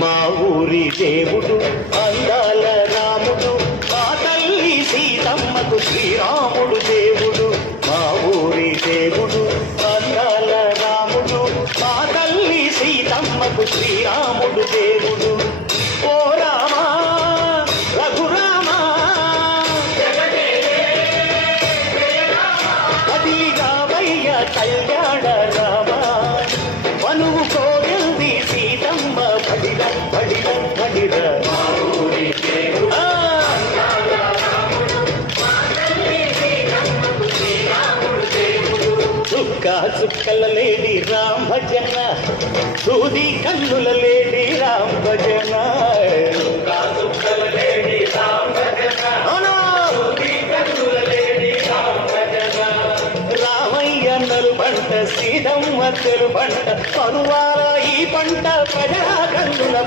మా ఊరి దేవుడు అందాల రాముడు, మా తల్లి సీతమ్మకు శ్రీరాముడు దేవుడు. మా ఊరి దేవుడు అందాల రాముడు, మా తల్లి సీతమ్మకు శ్రీరాముడు దేవుడు. ఓ రామా రఘురామా అదిగావయ్య కళ్యాణ రామా, మనువు కోరింది సీతమ్మ బడిరం బడిరం బడిర. చుక్కా చుక్కల లేడి రామ్ భజన, సూది కన్నుల లేడి రామ్ భజన. రామయ్య నలుబంట సీతమ్మ తెరుబంట, పనువార ఈ పంట ప్రజా కన్నుల